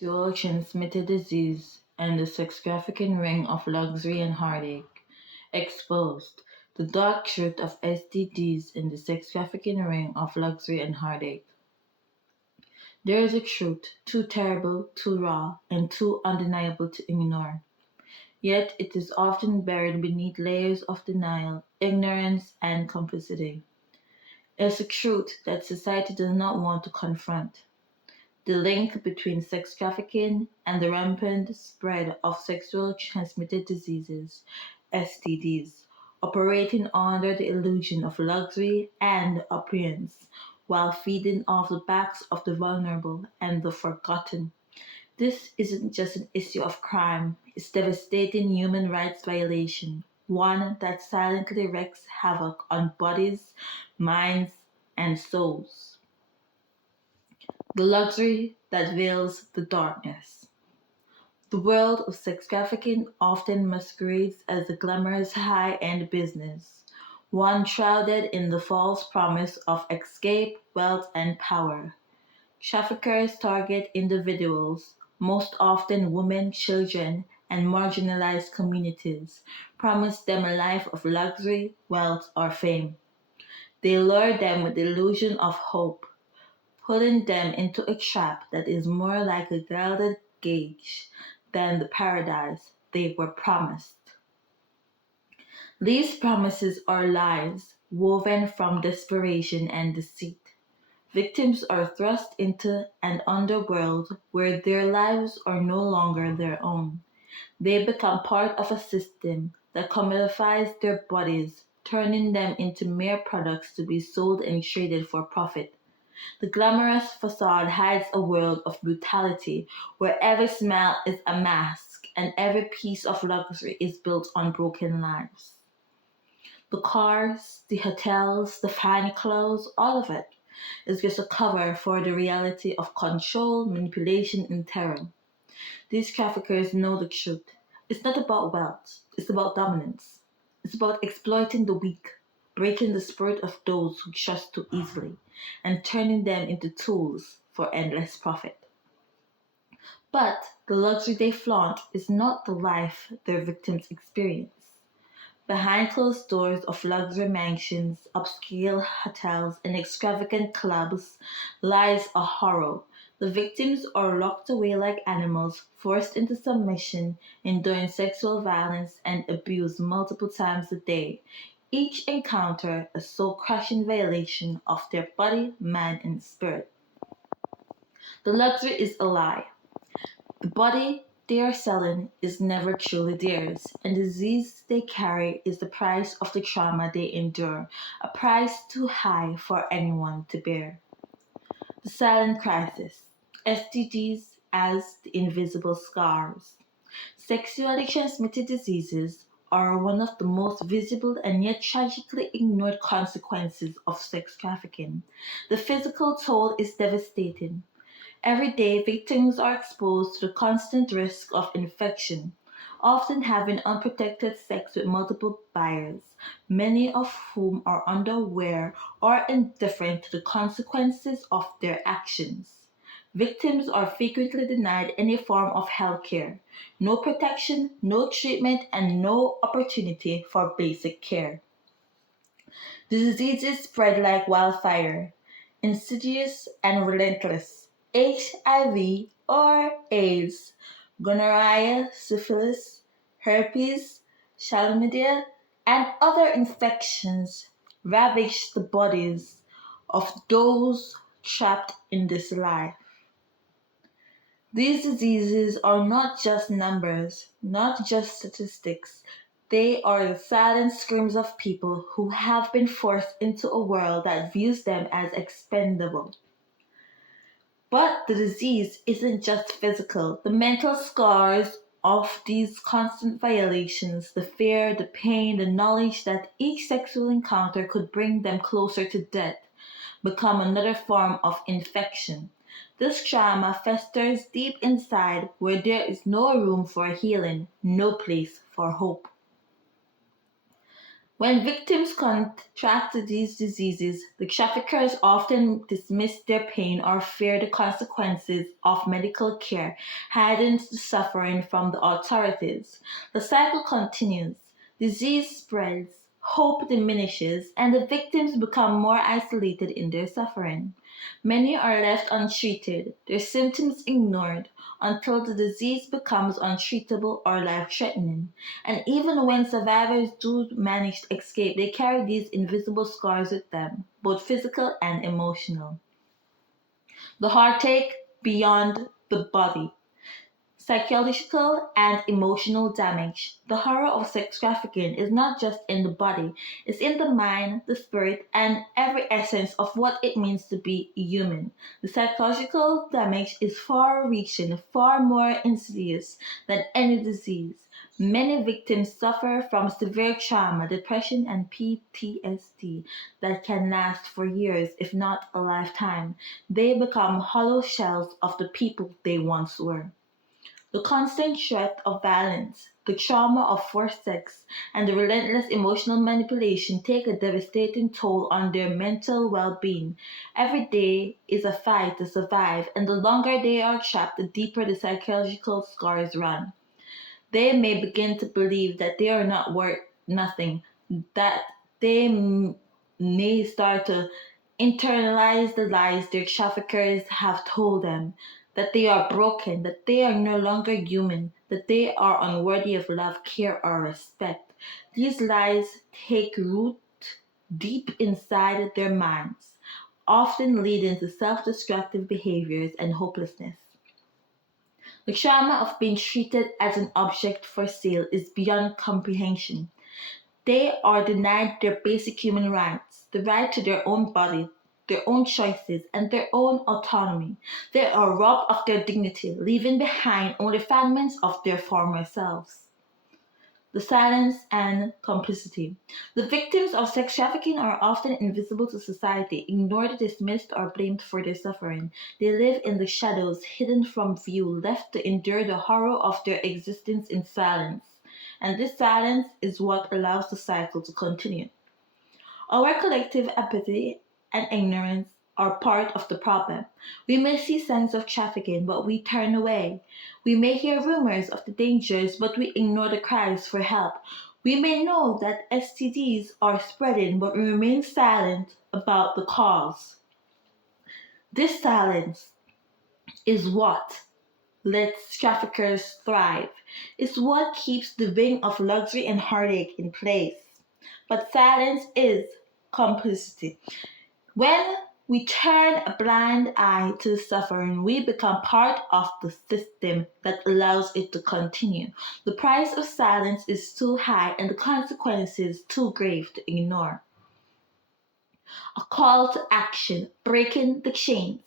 Dual transmitted disease and the sex trafficking ring of luxury and heartache. Exposed. The dark truth of STDs and the sex trafficking ring of luxury and heartache. There is a truth too terrible, too raw, and too undeniable to ignore. Yet it is often buried beneath layers of denial, ignorance, and complicity. It's a truth that society does not want to confront. The link between sex trafficking and the rampant spread of sexual transmitted diseases (STDs), operating under the illusion of luxury and opulence while feeding off the backs of the vulnerable and the forgotten. This isn't just an issue of crime, it's devastating human rights violation, one that silently wreaks havoc on bodies, minds, and souls. The luxury that veils the darkness. The world of sex trafficking often masquerades as a glamorous high end business, one shrouded in the false promise of escape, wealth, and power. Traffickers target individuals, most often women, children, and marginalized communities, promise them a life of luxury, wealth, or fame. They lure them with the illusion of hope, pulling them into a trap that is more like a gilded cage than the paradise they were promised. These promises are lies woven from desperation and deceit. Victims are thrust into an underworld where their lives are no longer their own. They become part of a system that commodifies their bodies, turning them into mere products to be sold and traded for profit. The glamorous facade hides a world of brutality where every smile is a mask and every piece of luxury is built on broken lives. The cars, the hotels, the fine clothes, all of it is just a cover for the reality of control, manipulation, and terror. These traffickers know the truth. It's not about wealth, it's about dominance. It's about exploiting the weak, breaking the spirit of those who trust too easily, and turning them into tools for endless profit. But the luxury they flaunt is not the life their victims experience. Behind closed doors of luxury mansions, upscale hotels, and extravagant clubs lies a horror. The victims are locked away like animals, forced into submission, enduring sexual violence and abuse multiple times a day. Each encounter a soul crushing violation of their body, mind, and spirit. The luxury is a lie. The body they are selling is never truly theirs, and the disease they carry is the price of the trauma they endure, a price too high for anyone to bear. The silent crisis. STDs as the invisible scars. Sexually transmitted diseases are one of the most visible and yet tragically ignored consequences of sex trafficking. The physical toll is devastating. Every day, victims are exposed to the constant risk of infection, often having unprotected sex with multiple buyers, many of whom are unaware or indifferent to the consequences of their actions. Victims are frequently denied any form of health care, no protection, no treatment, and no opportunity for basic care. The diseases spread like wildfire, insidious and relentless. HIV or AIDS, gonorrhea, syphilis, herpes, chlamydia, and other infections ravage the bodies of those trapped in this life. These diseases are not just numbers, not just statistics. They are the silent screams of people who have been forced into a world that views them as expendable. But the disease isn't just physical. The mental scars of these constant violations, the fear, the pain, the knowledge that each sexual encounter could bring them closer to death, become another form of infection. This trauma festers deep inside where there is no room for healing, no place for hope. When victims contract these diseases, the traffickers often dismiss their pain or fear the consequences of medical care, hiding the suffering from the authorities. The cycle continues. Disease spreads, hope diminishes, and the victims become more isolated in their suffering. Many are left untreated, their symptoms ignored, until the disease becomes untreatable or life threatening. And even when survivors do manage to escape, they carry these invisible scars with them, both physical and emotional. The heartache beyond the body. Psychological and emotional damage. The horror of sex trafficking is not just in the body, it's in the mind, the spirit, and every essence of what it means to be human. The psychological damage is far reaching, far more insidious than any disease. Many victims suffer from severe trauma, depression, and PTSD that can last for years, if not a lifetime. They become hollow shells of the people they once were. The constant threat of violence, the trauma of forced sex, and the relentless emotional manipulation take a devastating toll on their mental well being. Every day is a fight to survive, and the longer they are trapped, the deeper the psychological scars run. They may begin to believe that they are not worth nothing, that they may start to internalize the lies their traffickers have told them, that they are broken, that they are no longer human, that they are unworthy of love, care, or respect. These lies take root deep inside their minds, often leading to self destructive behaviors and hopelessness. The trauma of being treated as an object for sale is beyond comprehension. They are denied their basic human rights, the right to their own body, their own choices, and their own autonomy. They are robbed of their dignity, leaving behind only fragments of their former selves. The silence and complicity. The victims of sex trafficking are often invisible to society, ignored, dismissed, or blamed for their suffering. They live in the shadows, hidden from view, left to endure the horror of their existence in silence. And this silence is what allows the cycle to continue. Our collective apathy and ignorance are part of the problem. We may see signs of trafficking, but we turn away. We may hear rumors of the dangers, but we ignore the cries for help. We may know that STDs are spreading, but we remain silent about the cause. This silence is what lets traffickers thrive. It's what keeps the ring of luxury and heartache in place. But silence is complicity. When we turn a blind eye to suffering, we become part of the system that allows it to continue. The price of silence is too high and the consequences too grave to ignore. A call to action, breaking the chains.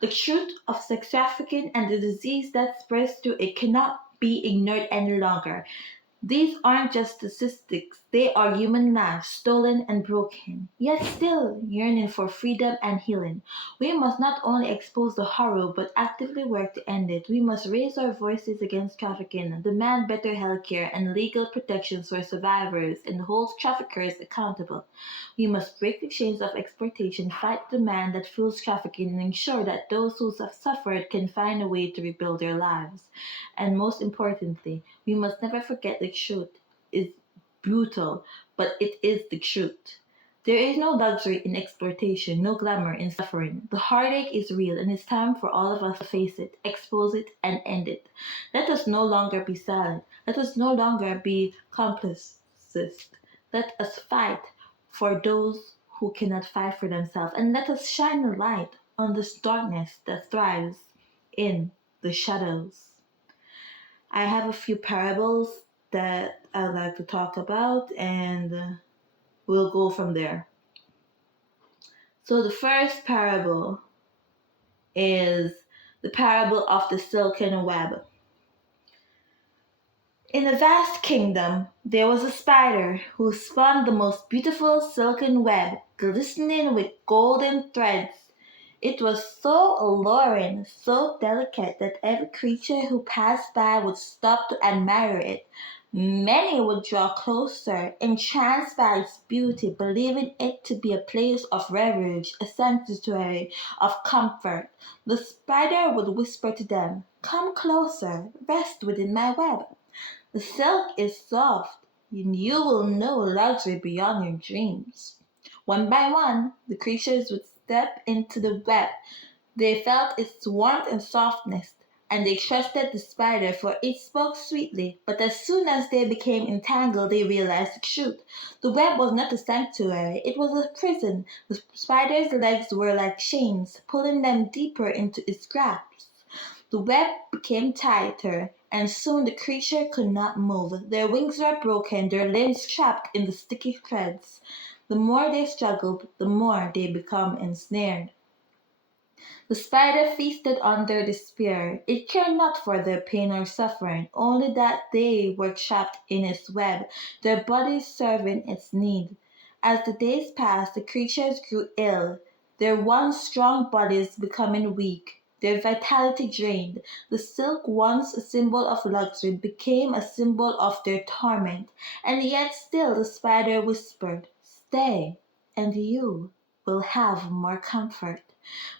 The truth of sex trafficking and the disease that spreads through it cannot be ignored any longer. These aren't just statistics, they are human lives stolen and broken, yet still yearning for freedom and healing. We must not only expose the horror but actively work to end it. We must raise our voices against trafficking, demand better healthcare and legal protections for survivors, and hold traffickers accountable. We must break the chains of exploitation, fight the demand that fuels trafficking, and ensure that those who have suffered can find a way to rebuild their lives. And most importantly, we must never forget the truth is brutal, but it is the truth. There is no luxury in exploitation, no glamour in suffering. The heartache is real, and it's time for all of us to face it, expose it, and end it. Let us no longer be silent. Let us no longer be complicit. Let us fight for those who cannot fight for themselves, and let us shine a light on this darkness that thrives in the shadows. I have a few parables that I'd like to talk about, and we'll go from there. So, the first parable is the parable of the silken web. In a vast kingdom, there was a spider who spun the most beautiful silken web, glistening with golden threads. It was so alluring, so delicate that every creature who passed by would stop to admire it. Many would draw closer, entranced by its beauty, believing it to be a place of refuge, a sanctuary of comfort. The spider would whisper to them, "Come closer, rest within my web. The silk is soft, and you will know luxury beyond your dreams." One by one, the creatures would step into the web. They felt its warmth and softness, and they trusted the spider, for it spoke sweetly. But as soon as they became entangled, they realized the truth. The web was not a sanctuary, it was a prison. The spider's legs were like chains, pulling them deeper into its grasp. The web became tighter, and soon the creature could not move. Their wings were broken, their limbs trapped in the sticky threads. The more they struggled, the more they became ensnared. The spider feasted on their despair. It cared not for their pain or suffering, only that they were trapped in its web, their bodies serving its need. As the days passed, the creatures grew ill, their once strong bodies becoming weak, their vitality drained. The silk, once a symbol of luxury, became a symbol of their torment. And yet still the spider whispered, "Stay, and you will have more comfort."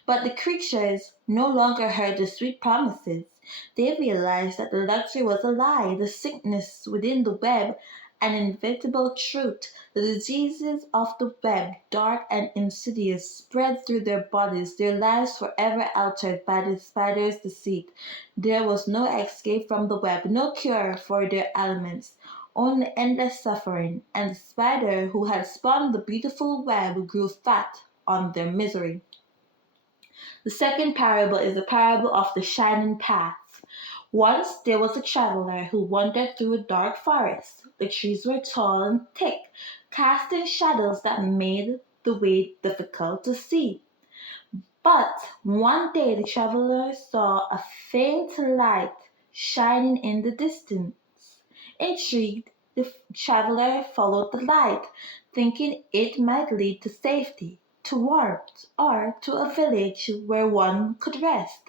But the creatures no longer heard the sweet promises. They realized that the luxury was a lie, the sickness within the web an inevitable truth. The diseases of the web, dark and insidious, spread through their bodies, their lives forever altered by the spider's deceit. There was no escape from the web, no cure for their ailments, only endless suffering, and the spider who had spun the beautiful web grew fat on their misery. The second parable is the parable of the shining path. Once there was a traveler who wandered through a dark forest. The trees were tall and thick, casting shadows that made the way difficult to see. But one day the traveler saw a faint light shining in the distance. Intrigued, the traveler followed the light, thinking it might lead to safety, to warmth, or to a village where one could rest.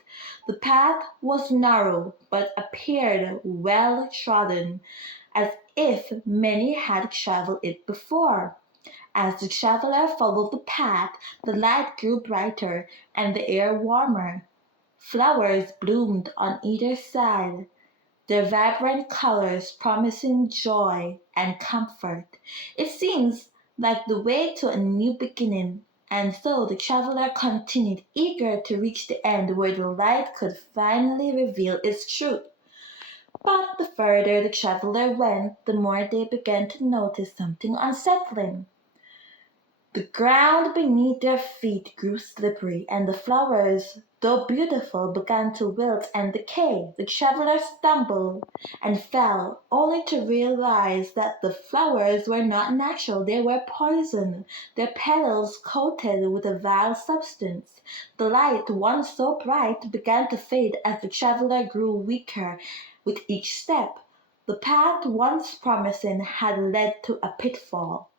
The path was narrow, but appeared well trodden, as if many had traveled it before. As the traveler followed the path, the light grew brighter and the air warmer. Flowers bloomed on either side, their vibrant colors promising joy and comfort. It seems like the way to a new beginning, and so the traveler continued, eager to reach the end where the light could finally reveal its truth. But the further the traveler went, the more they began to notice something unsettling. The ground beneath their feet grew slippery, and the flowers, though beautiful, began to wilt and decay. The traveler stumbled and fell, only to realize that the flowers were not natural, they were poison, their petals coated with a vile substance. The light, once so bright, began to fade as the traveler grew weaker with each step. The path, once promising, had led to a pitfall.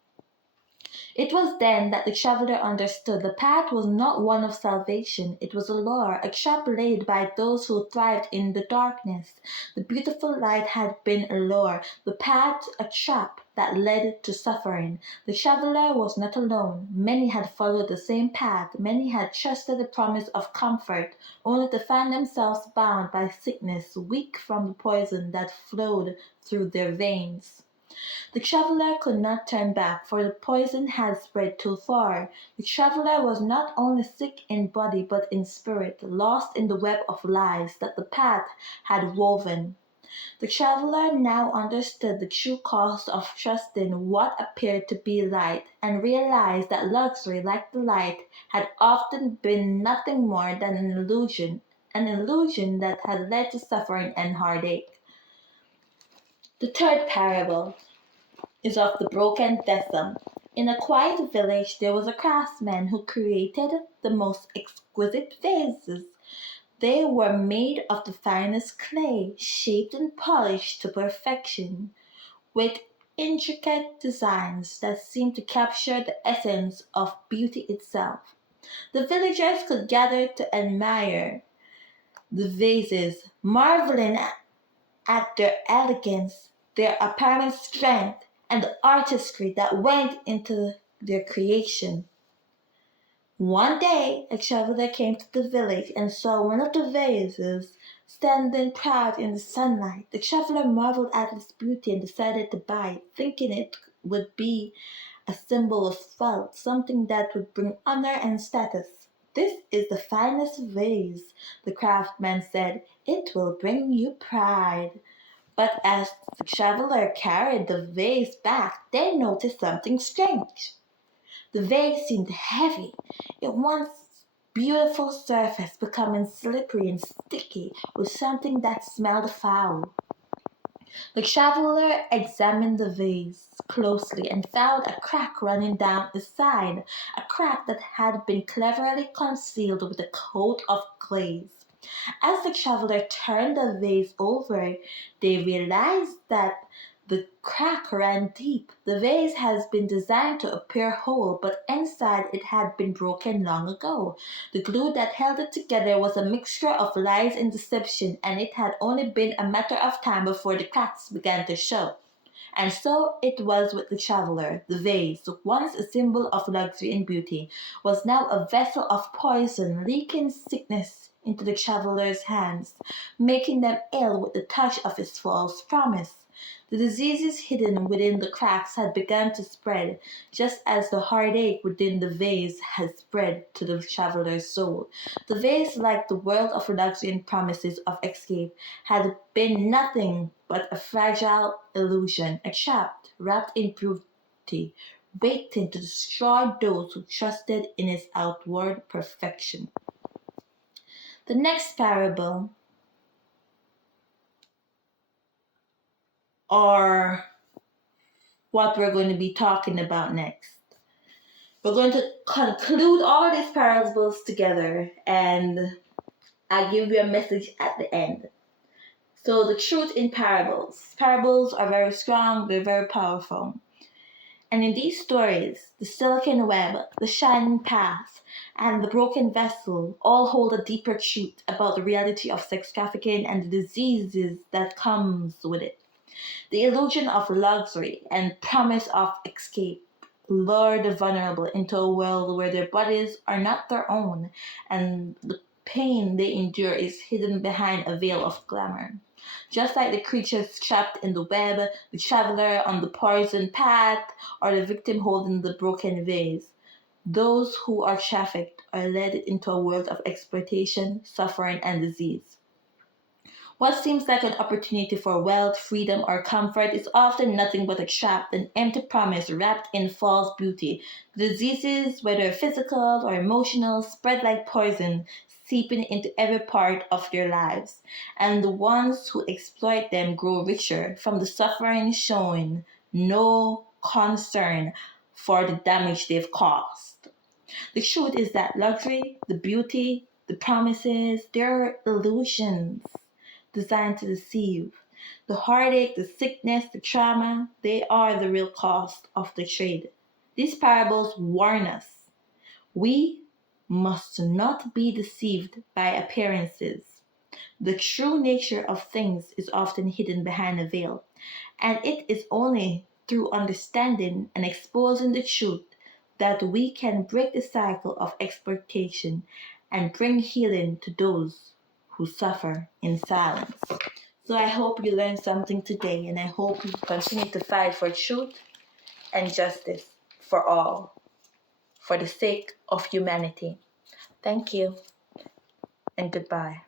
It was then that the traveler understood the path was not one of salvation, it was a lure, a trap laid by those who thrived in the darkness. The beautiful light had been a lure, the path a trap that led to suffering. The traveler was not alone. Many had followed the same path, many had trusted the promise of comfort, only to find themselves bound by sickness, weak from the poison that flowed through their veins. The traveler could not turn back, for the poison had spread too far. The traveler was not only sick in body but in spirit, lost in the web of lies that the path had woven. The traveler now understood the true cost of trusting what appeared to be light, and realized that luxury, like the light, had often been nothing more than an illusion that had led to suffering and heartache. The third parable is of the broken vessel. In a quiet village there was a craftsman who created the most exquisite vases. They were made of the finest clay, shaped and polished to perfection, with intricate designs that seemed to capture the essence of beauty itself. The villagers could gather to admire the vases, marveling at their elegance their apparent strength, and the artistry that went into their creation. One day, a traveler came to the village and saw one of the vases standing proud in the sunlight. The traveler marveled at its beauty and decided to buy it, thinking it would be a symbol of wealth, something that would bring honor and status. "This is the finest vase," the craftsman said. "It will bring you pride." But as the traveler carried the vase back, they noticed something strange. The vase seemed heavy, its once beautiful surface becoming slippery and sticky with something that smelled foul. The traveler examined the vase closely and found a crack running down its side, a crack that had been cleverly concealed with a coat of glaze. As the traveler turned the vase over, they realized that the crack ran deep. The vase has been designed to appear whole, but inside it had been broken long ago. The glue that held it together was a mixture of lies and deception, and it had only been a matter of time before the cracks began to show. And so it was with the traveler. The vase, once a symbol of luxury and beauty, was now a vessel of poison, leaking sickness into the traveler's hands, making them ill with the touch of his false promise. The diseases hidden within the cracks had begun to spread, just as the heartache within the vase had spread to the traveler's soul. The vase, like the world of luxury and promises of escape, had been nothing but a fragile illusion, a trap wrapped in beauty, waiting to destroy those who trusted in its outward perfection. The next parable, or what we're going to be talking about next. We're going to conclude all these parables together, and I'll give you a message at the end. So, the truth in parables. Parables are very strong, they're very powerful. And in these stories, the silken web, the shining path, and the broken vessel all hold a deeper truth about the reality of sex trafficking and the diseases that comes with it. The illusion of luxury and promise of escape lure the vulnerable into a world where their bodies are not their own, and the pain they endure is hidden behind a veil of glamour. Just like the creatures trapped in the web, the traveler on the poison path, or the victim holding the broken vase, those who are trafficked are led into a world of exploitation, suffering, and disease. What seems like an opportunity for wealth, freedom, or comfort is often nothing but a trap, an empty promise wrapped in false beauty. The diseases, whether physical or emotional, spread like poison, seeping into every part of their lives. And the ones who exploit them grow richer from the suffering, showing no concern for the damage they've caused. The truth is that luxury, the beauty, the promises, they're illusions designed to deceive. The heartache, the sickness, the trauma, they are the real cost of the trade. These parables warn us. We must not be deceived by appearances. The true nature of things is often hidden behind a veil, and it is only through understanding and exposing the truth that we can break the cycle of exploitation and bring healing to those who suffer in silence. So I hope you learned something today, and I hope you continue to fight for truth and justice for all, for the sake of humanity. Thank you, and goodbye.